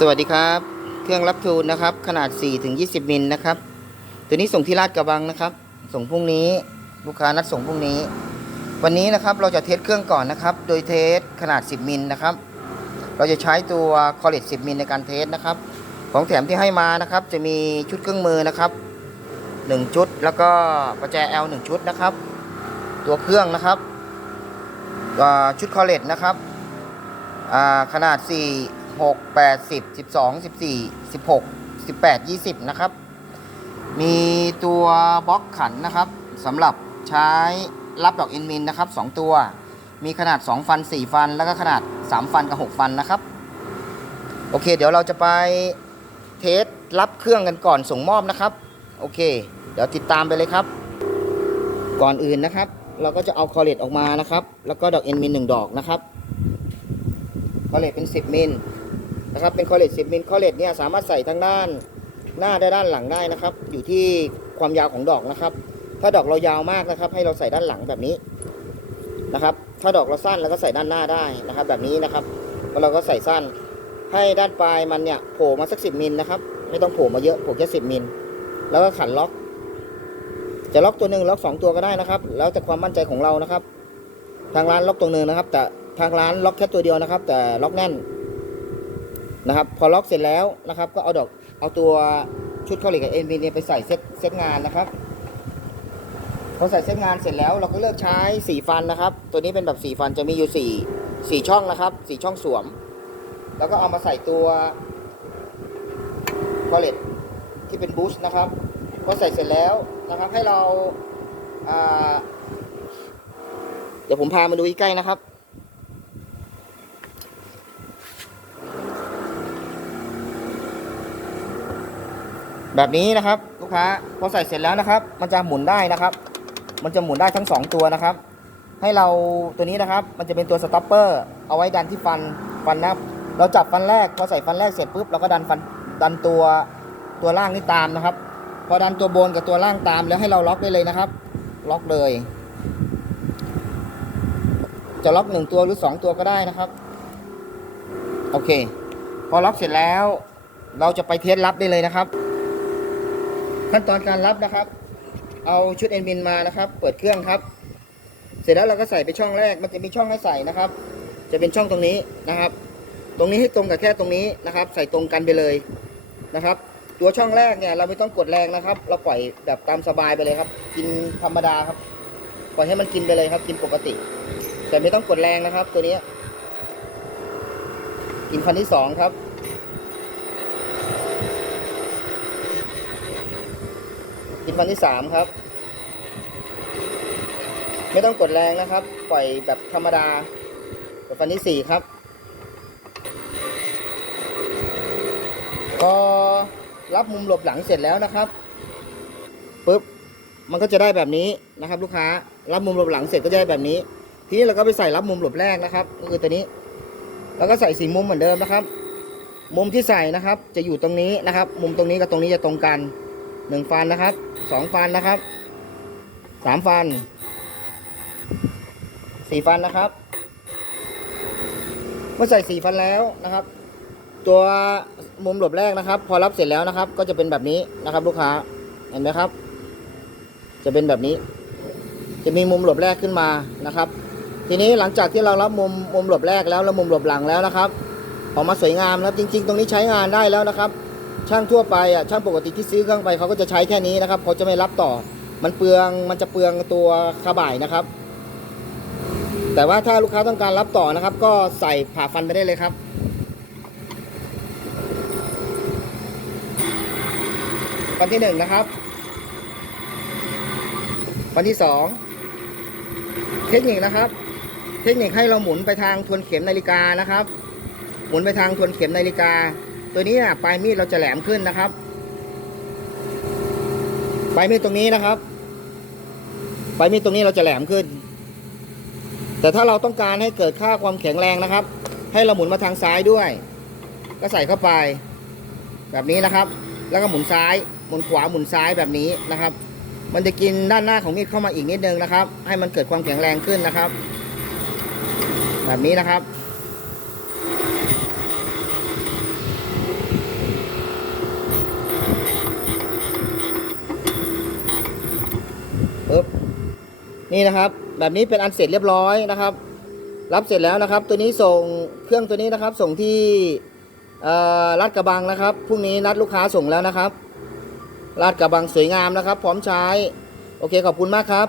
สวัสดีครับ เครื่องรับทูลนะครับ ขนาด 4 ถึง 20 มิลนะครับ ตัวนี้ส่งที่ลาดกระบังนะครับ ส่งพรุ่งนี้ลูกค้านัดส่งพรุ่งนี้ วันนี้นะครับเราจะเทสเครื่องก่อนนะครับ โดยเทสขนาด 10 มิลนะครับ เราจะใช้ตัวคอเลต10 มิลในการเทสนะครับ ของแถมที่ให้มานะครับ จะมีชุดเครื่องมือนะครับ 1 ชุด แล้วก็ประแจ L 1ชุดนะครับ ตัวเครื่องนะครับชุดคอเลตนะครับขนาด 4 6 8 10 12 14 16 18 20 นะครับ มีตัวบล็อกขันนะครับสำหรับใช้รับดอกอ็นมินนะครับ 2 ตัว มีขนาด 2 ฟัน 4 ฟัน แล้วก็ขนาด 3 ฟันกับ 6 ฟันนะครับ โอเค เดี๋ยวเราจะไปเทสรับเครื่องกันก่อนส่งมอบนะครับ โอเค เดี๋ยวติดตามไปเลยครับ ก่อนอื่นนะครับ เราก็จะเอาคอเลตออกมานะครับ แล้วก็ดอกเอ็นมินหนึ่งดอกนะครับคอเลตเป็น 10 มิล นะครับเป็นคอเลต10มิลคอเลตเนี่ยสามารถใส่ทั้งด้านหน้าได้ด้านหลังได้นะครับ อยู่ที่ความยาวของดอกนะครับ ถ้าดอกเรายาวมากนะครับ ให้เราใส่ด้านหลังแบบนี้นะครับ ถ้าดอกเราสั้นเราก็ใส่ด้านหน้าได้นะครับ แบบนี้นะครับแล้วเราก็ใส่สั้น ให้ด้านปลายมันเนี่ยโผล่มาสัก10มิลนะครับ ไม่ต้องโผล่มาเยอะโผล่แค่10มิลแล้วก็ขันล็อก จะล็อกตัวหนึ่งล็อกสองตัวก็ได้นะครับ แล้วแต่ความมั่นใจของเรานะครับ ทางร้านล็อกตัวหนึ่งนะครับ แต่ทางร้านล็อกแค่ตัวเดียวนะครับ แต่ล็อกแน่น นะครับ พอล็อกเสร็จแล้วนะครับ ก็เอาดอกเอาตัวชุดเข้าเหล็กกับเอ็นบีเนี่ยไปใส่เซ็ตเซ็ตงานนะครับพอใส่เซ็ตงานเสร็จแล้วเราก็เลือกใช้สีฟันนะครับ ตัวนี้เป็นแบบสีฟันจะมีอยู่สี่สี่ช่องนะครับสี่ช่องสวม แล้วก็เอามาใส่ตัวคอเลตที่เป็นบูสต์นะครับพอใส่เสร็จแล้วนะครับให้เราอ่าเดี๋ยวผมพามาดูใกล้ๆนะครับ แบบนี้นะครับลูกค้าพอใส่เสร็จแล้วนะครับ มันจะหมุนได้นะครับ มันจะหมุนได้ทั้ง 2 ตัวนะครับ ให้เราตัวนี้นะครับ มันจะเป็นตัวสต็อปเปอร์เอาไว้ดันที่ฟันฟันนะเราจับฟันแรกพอใส่ฟันแรกเสร็จปุ๊บเราก็ดันฟันดันตัวตัวล่างนี่ตามนะครับ พอดันตัวบนกับตัวล่างตามแล้วให้เราล็อกได้เลยนะครับ ล็อกเลย จะล็อกหนึ่งตัวหรือสองตัวก็ได้นะครับโอเค พอล็อกเสร็จแล้ว เราจะไปเทสรับได้เลยนะครับ ขั้นตอนการรับนะครับ เอาชุดเอ็นบินมานะครับ เปิดเครื่องครับ เสร็จแล้วเราก็ใส่ไปช่องแรก มันจะมีช่องให้ใส่นะครับ จะเป็นช่องตรงนี้นะครับ ตรงนี้ให้ตรงกับแค่ตรงนี้นะครับ ใส่ตรงกันไปเลยนะครับ ตัวช่องแรกเนี่ยเราไม่ต้องกดแรงนะครับ เราปล่อยแบบตามสบายไปเลยครับ กินธรรมดาครับ ปล่อยให้มันกินไปเลยครับ กินปกติ แต่ไม่ต้องกดแรงนะครับ ตัวนี้ กินฟันที่สองครับ กินฟันที่สามครับ ไม่ต้องกดแรงนะครับ ปล่อยแบบธรรมดากับฟันที่สี่ครับ พอรับมุมหลบหลังเสร็จแล้วนะครับปุ๊บมันก็จะได้แบบนี้นะครับ ลูกค้ารับมุมหลบหลังเสร็จก็จะได้แบบนี้ ทีนี้เราก็ไปใส่รับมุมหลบแรกนะครับ ก็คือตัวนี้ แล้วก็ใส่สีมุมเหมือนเดิมนะครับ มุมที่ใส่นะครับ จะอยู่ตรงนี้นะครับ มุมตรงนี้กับตรงนี้จะตรงกัน หนึ่งฟันนะครับสองฟันนะครับสามฟันสี่ฟันนะครับ เมื่อใส่สี่ฟันแล้วนะครับ ตัวมุมหลบแรกนะครับ พอรับเสร็จแล้วนะครับ ก็จะเป็นแบบนี้นะครับ ลูกค้าเห็นไหมครับ จะเป็นแบบนี้ จะมีมุมหลบแรกขึ้นมานะครับ ทีนี้หลังจากที่เรารับมุมมุมหลบแรกแล้วแล้วมุมหลบหลังแล้วนะครับออกมาสวยงามแล้วจริง ๆ ตรงนี้ใช้งานได้แล้วนะครับ ช่างทั่วไปอะช่างปกติที่ซื้อเครื่องไปเขาก็จะใช้แค่นี้นะครับเขาจะไม่รับต่อ มันเปลืองมันจะเปลืองตัวคาบ่ายนะครับ แต่ว่าถ้าลูกค้าต้องการรับต่อนะครับ ก็ใส่ผ่าฟันไปได้เลยครับวันที่หนึ่งนะครับ วันที่สองเทคนิคนะครับ เทคนิคให้เราหมุนไปทางทวนเข็มนาฬิกานะครับ หมุนไปทางทวนเข็มนาฬิกา ตัวนี้นะปลายมีดเราจะแหลมขึ้นนะครับ ปลายมีดตรงนี้นะครับ ปลายมีดตรงนี้เราจะแหลมขึ้น แต่ถ้าเราต้องการให้เกิดค่าความแข็งแรงนะครับ ให้เราหมุนมาทางซ้ายด้วย ก็ใส่เข้าไป แบบนี้นะครับ แล้วก็หมุนซ้าย หมุนขวา หมุนซ้ายแบบนี้นะครับ มันจะกินด้านหน้าของมีดเข้ามาอีกนิดนึงนะครับ ให้มันเกิดความแข็งแรงขึ้นนะครับ แบบนี้นะครับ อึ๊บนี่นะครับ แบบนี้เป็นอันเสร็จเรียบร้อยนะครับ รับเสร็จแล้วนะครับ ตัวนี้ส่งเครื่องตัวนี้นะครับ ส่งที่เอ่อลาดกระบังนะครับพรุ่งนี้นัดลูกค้าส่งแล้วนะครับลาดกระบังสวยงามนะครับ พร้อมใช้ โอเคขอบคุณมากครับ